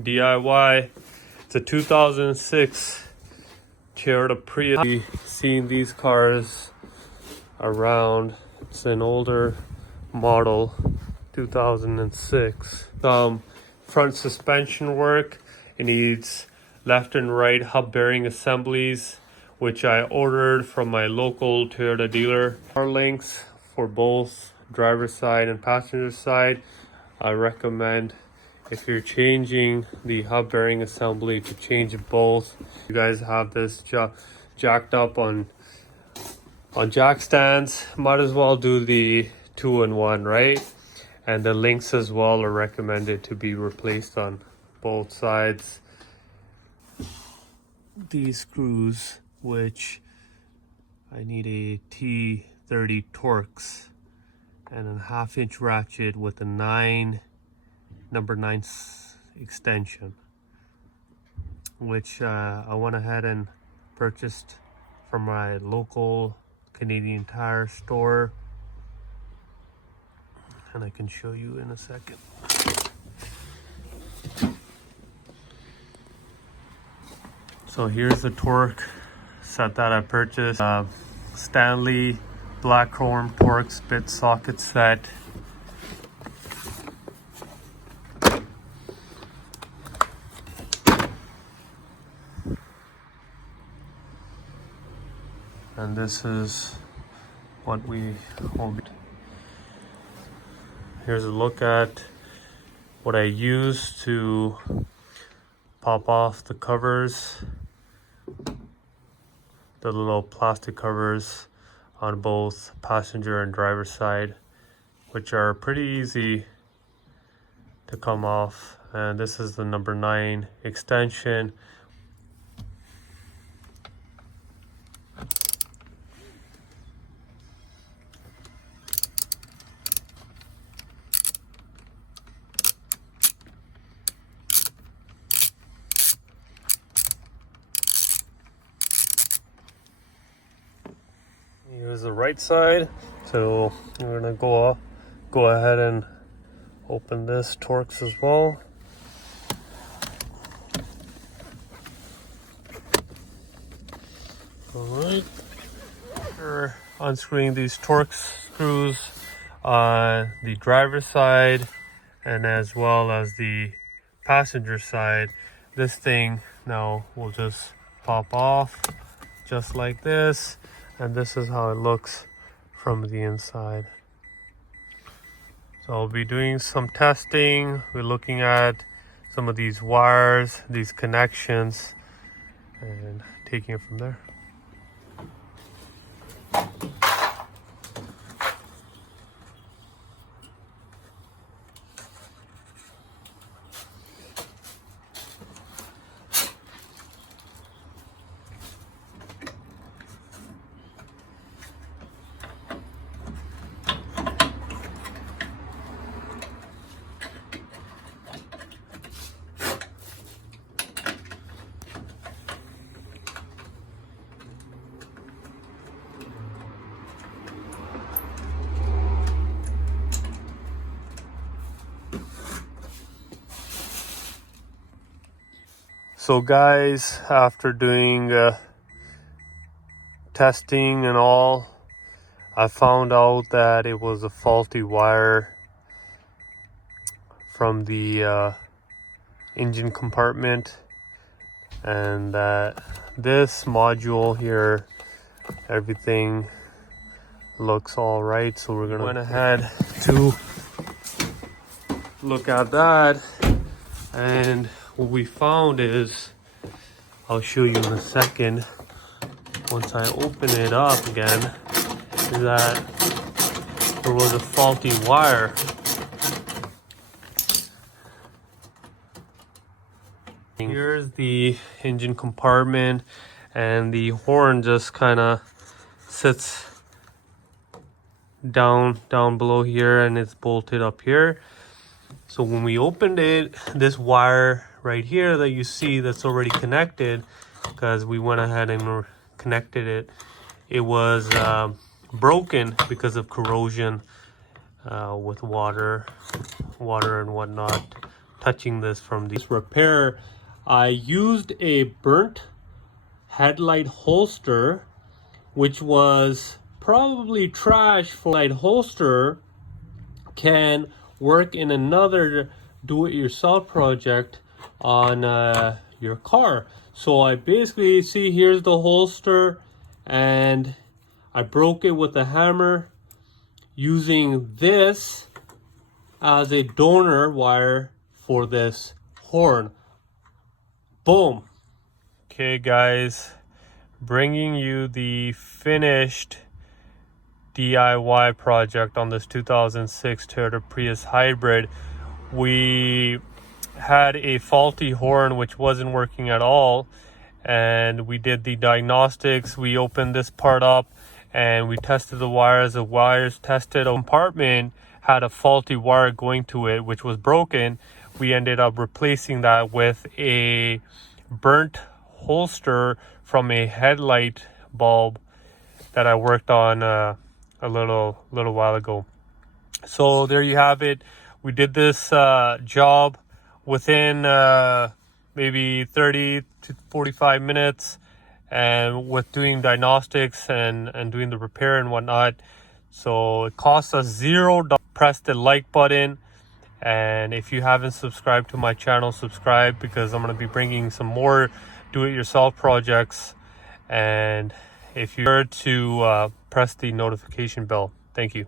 DIY. It's a 2006 Toyota Prius. Seen these cars around. It's an older model, 2006. Front suspension work. It needs left and right hub bearing assemblies, which I ordered from my local Toyota dealer. Car links for both driver's side and passenger side. I recommend, if you're changing the hub bearing assembly, to change both. You guys have this jacked up on jack stands, might as well do the 2-in-1, right? And the links as well are recommended to be replaced on both sides. These screws, which I need a T30 TORX and a 1/2-inch ratchet with a number 9 extension, which I went ahead and purchased from my local Canadian Tire store, and I can show you in a second. So here's the torque set that I purchased. Stanley black chrome TORX bit socket set. And this is what we will. Here's a look at what I use to pop off the covers, the little plastic covers on both passenger and driver side, which are pretty easy to come off. And this is the number 9 extension. Here's the right side. So we're gonna go ahead and open this TORX as well. Alright, we're unscrewing these TORX screws on the driver's side and as well as the passenger side. This thing now will just pop off just like this, and this is how it looks from the inside. So I'll be doing some testing. We're looking at some of these wires, these connections, and taking it from there. So guys, after doing testing and all, I found out that it was a faulty wire from the engine compartment, and that this module here, everything looks all right. So we're gonna went ahead to look at that, and what we found is, I'll show you in a second once I open it up again, is that there was a faulty wire. Here's the engine compartment, and the horn just kind of sits down below here, and it's bolted up here. So when we opened it, this wire right here that you see that's already connected, because we went ahead and connected it, it was broken because of corrosion with water and whatnot touching this from this repair. I used a burnt headlight holster, which was probably trash for light holster, can work in another do-it-yourself project on your car. So I basically see, here's the holster, and I broke it with a hammer using this as a donor wire for this horn. Boom. Okay guys, bringing you the finished DIY project on this 2006 Toyota Prius hybrid. We had a faulty horn which wasn't working at all, and we did the diagnostics. We opened this part up and we tested the wires. The wires tested. A compartment had a faulty wire going to it which was broken. We ended up replacing that with a burnt holster from a headlight bulb that I worked on a little while ago. So there you have it. We did this job within maybe 30 to 45 minutes, and with doing diagnostics and doing the repair and whatnot. So it cost us $0. Press the like button, and if you haven't subscribed to my channel, subscribe, because I'm going to be bringing some more do-it-yourself projects. And if you're to press the notification bell. Thank you.